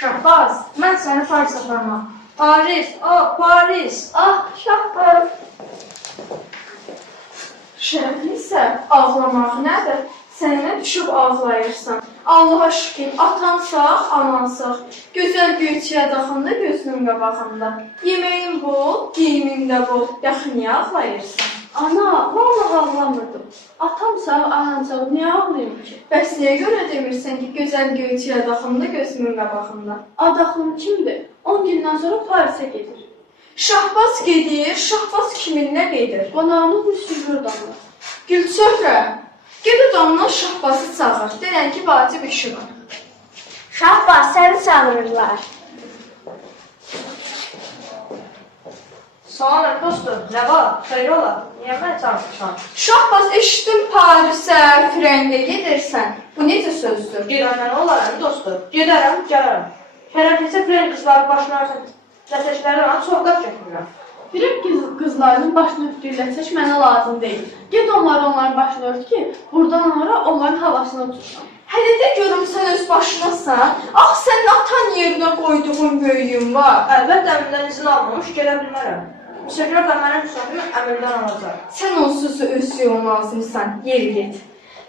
Şahbaz, mən səni Paris aparmam. Paris, Paris. Şahbaz. Şərəfli isə ağlamaq nədir? Sənə düşüb ağlayırsan. Allaha şükür, atan sağ, anan sağ. Gözəl göyçiyə daxında, gözünün qabağında. Yeməyin bol, geyimin də bol. Yaxı niyə ağlayırsan? Ana, vallahi ağlamırdım. Atam sağ, anam sağ, niyə ağlayım ki? Bəs niyə görə demirsən ki, gözəl göyçiyə daxında, gözünün qabağında? Adaxım kimdir? 10 gündən sonra Parisə gedir. Şahbaz gedir, Şahbaz kiminlə gedir? Qonağını bu sürürdamlar. Gülçöhrə, ged odamdan Şahbazı çağır. Denən ki, vacib işi var. Şahbaz, səni çağırırlar. Salam dostum, nə var? Xeyr ola, niyə məni çağırmışsan? Şahbaz, eşitdim Parisə, Frəngə gedirsən. Bu necə sözdür? Gedəndən olarım dostum, gedərəm, gələrəm. Şərəflisə Fren qızları başına ləsəşlərdən soğuqlar çəkmirəm. Firək qızlarının başını ötürləsək mənə lazım deyil. Ged onların başını ört ki, buradan onlara onların havasını tutsan. Hələ də görüm sən öz başınasan. Ax, sənin atan yerinə qoyduğun böyüyün var. Əlbəttə əmrdən izin almamış gedə bilmərəm. Müsəklər də mənim müsafim əmrdən alacaq. Sən onsuz öz yolun lazımsan, yeri get.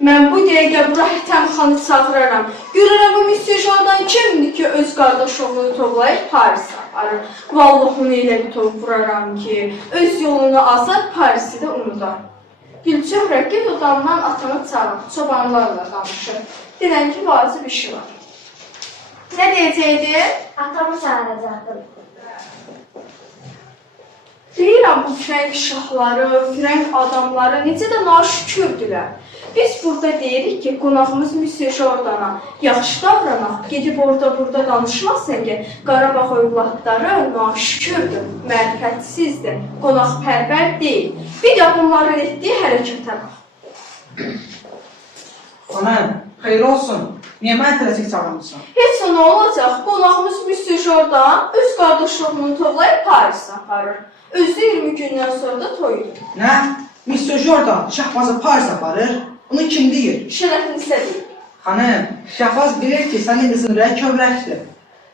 Mən bu dəqiqə bura Hətəm xanı çağıraram. Görərəm bu müsəcadan kimdir ki, öz qardaş oğlunu tovlayıb Parisə aparır. Vallahi onu elə bir tov vuraram ki, öz yolunu azar, Parisi də unudar. Gülçöhrə, ged odamdan atanı çağır, çobanlarla danışır. Denən ki, vacib işi var. Nə deyəcəkdi? Atamı çağıracaqdım. Deyirəm, bu Frəng şahları, Frəng adamları necə də naşükürdülər. Biz burada deyirik ki, qonağımız Müsyo Jordana yaxşı davranaq, gedib orada-burada danışmasın ki, Qarabağ övladları naşükürdür, mərifətsizdir, qonaqpərvər deyil. Bir də bunların etdiyi hərəkətə bax. Anam, xeyir olsun. Niyə məni tələsik çağırmışsan? Heç nə olacaq, qonağımız Müsyo Jordan öz qardaşlığını tovlayıb Parisə aparır. Özü 20 gündən sonra da toyudur. Nə? Müsyo Jordan Şahbazı Paris aparır? Bunu kim deyir? Şərəfinisə deyil. Xanım, Şahbaz bilir ki, sənin qızın ürəyi kövrəkdir.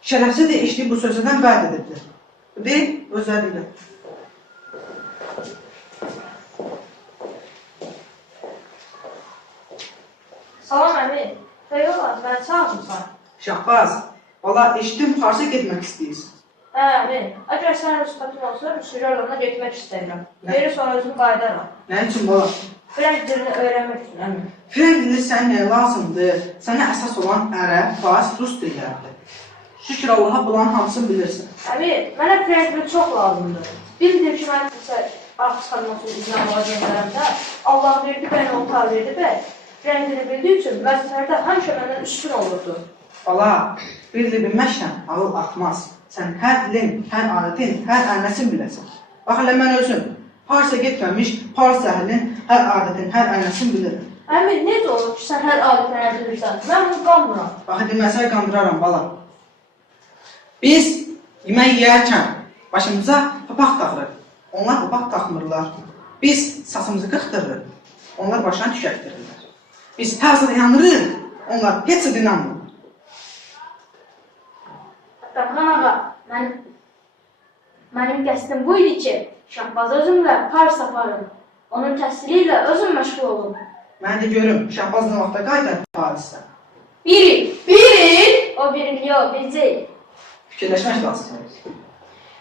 Şərəfsiz də işləyib bu sözündən vəd edibdir. Deyil, özlədidir. Salam əmi, xeyr ola, məni çağırmışsan. Şahbaz, valla eşitdim Parisə getmək istəyirsən. Əmi, əgər sənin rüsbətin olsa, Müsürlərlə getmək istəyirəm. Geri sonra özümü qaydaram. Nə üçün bala? Frəng dilini öyrənmək üçün, əmi. Frəng dili sənə nə lazımdır? Sənə əsas olan ərəb, fars, rus dillərdir. Şükür Allaha bulan hamısını bilirsən. Əmi, mənə Frəng dili çox lazımdır. Bildir ki, mən sizə ağ çıxarmaq üçün izin almağa göndərəmdə, Allah verdi, bəni otar verdi bəy. Frəng dili bildiyi üçün vəzifələrdə həmişə məndən üstün olurdu. Bala, bir dil bilməklə ağıl axmaz. Sən hər dilin, hər adətin, hər ənəsin biləsən. Bax, elə mən özüm, Parisə getməmiş, Paris əhlinin hər adətin, hər ənəsin bilirəm. Əmi, necə olur ki, sən hər adətini ərdirsən? Mən bunu qanmıram. Bax, deməsək qandıraram, bala. Biz yemək yeyərkən başımıza papaq taxırıq. Onlar papaq taxmırlar. Biz saçımızı qıxdırırıq. Onlar başına tükəkdirirlər. Biz hazır yanırıq. Onlar heç də inanmır. Qapqan ağa, mənim qəsdim bu idi ki, Şahbaz özümlə Paris aparım. Onun təhsili ilə özüm məşğul olum. Mən də görüm, Şahbaz nə vaxta qayıdar Parisdən. Bir il. Bir il? O bir il yox, bilcək. Fikirləşmək lazım.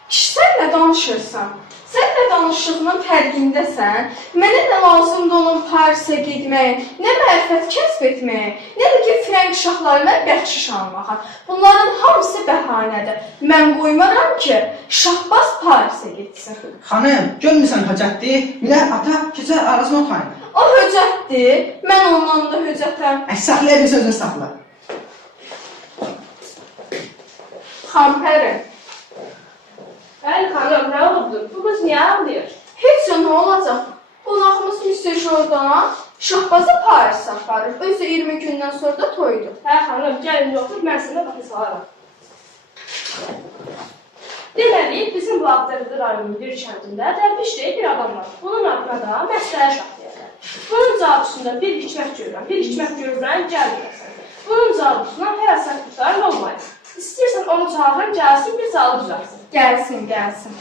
Kişi, sən nə danışırsan? Sən nə danışığının fərqindəsən? Mənə nə lazımdır onun Parisə getmək, nə mərifət kəsb etmək, nə də ki, Frəng şahlarına bəxşiş almağa. Bunların hamısı bəhanədir. Mən qoymaram ki, Şahbaz Parisə getsin. Xanım, görmürsən höcətdir, millət ata keçər arasına otayın. O höcətdir, mən ondan da höcətəm. Saxlaya bir sözünü saxla. Xampəri. Bəli, xanım, nə olubdur? Bu qız niyə ağlayır? Heç nə olacaq? Qonağımız Müsyo Jordana Şahbazı Parisə aparır. Özü 20 gündən sonra da toyudur. Hə, xanım, gəlin yoxdur, mən sənə baxı salaram. Deməli, bizim bu Ağdərdə rayonunun bir kəndində dərviş deyil bir adam var. Bunun adına da Məsləyə şah deyirlər. Bunun cavabısında bir hikmət görürəm, gəl deyəsən. Bunun cavabısından hər əsər tutarın olmayın. İstəyirsən onu çağırın, gəlsin, bir zalı düzəlsin. Gəlsin, gəlsin.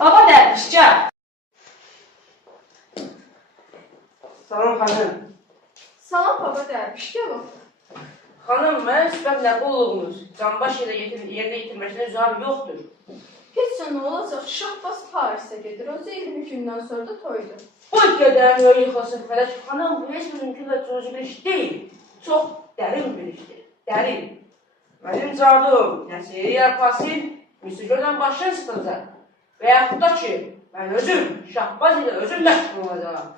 Baba dərviş, gəl. Salam xanım. Salam baba dərviş, gəl otur. Xanım, mən sifətlə qulluğunuz canbaş yerinə yetirməkdən üzarım yoxdur. Heç nə olacaq, Şahbaz Parisə gedir, özü 20 gündən sonra da toydur. Bu qədər yox yıxılsın fələk. Xanım, bu heç mümkün və çocuq bir iş deyil. Çox dərin bir işdir. Dərin. Mənim cadum, nəsiri yarpasın, müsüqədən başını sıtılacaq. Və yaxud da ki, mən özüm, Şahbaz ilə özüm məşğul olacağım.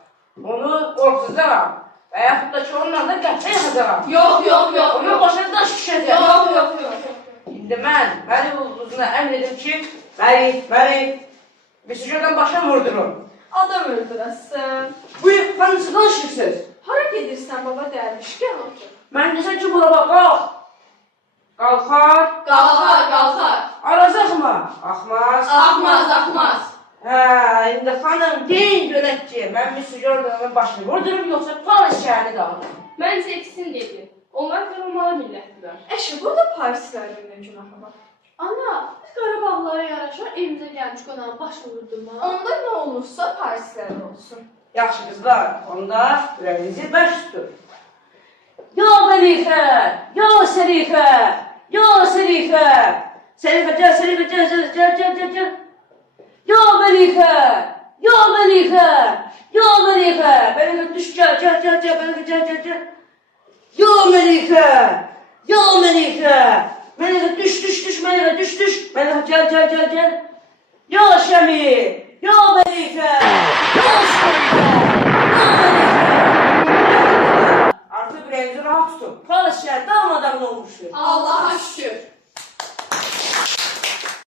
Onu qorxuzacağam. Və yaxud da ki, onunla da qətlə yaxacağam. Yox. Onun başına daş düşəcək. Yox. İndi mən, mənim ulduzuna əmr edim ki, bəri, müsüqədən başına vurdurum. Adam öldürəsən. Buyur, xanım, siz danışırsınız. Hara gedirsən baba dərviş, gəl otur. Mən desən ki, buna bax, qalx. Qalxar. Qalxar. Aracaq mı? Axmaz. Axmaz. Hə, indi xanım, deyin görək ki, mən müsüqədən başını vurdurum, yoxsa Paris şəhərini dağıdım. Məncə ikisini dedi. Onlar qırılmalı millətdilər. Əşi, burada Parislərin nə günahı var? Ana, biz Qarabağlara yaraşar evimizə gəlmiş qonağın başını vurdurma. Onda nə olursa Parislər olsun. Yaxşı qızlar, onda ürəyinizi bəş tutun. Ya Məlikə, ya Sərifə, ya Sərifə. Sərifə, gəl. Ya Məlikə, ya Məlikə, ya Məlikə. Məlikə, düş, gəl, Məlikə, gəl. Ya Məlikə, ya Məlikə. Məlikə, düş, Məlikə, düş. Məlikə, gəl. Ya Şəmi, ya Məlikə, ya Şəmikə, ya Məlikə. Artıq ürəyinizi rahat tutun. Paris şəhər darmadağın olmuşdur. Allaha şükür.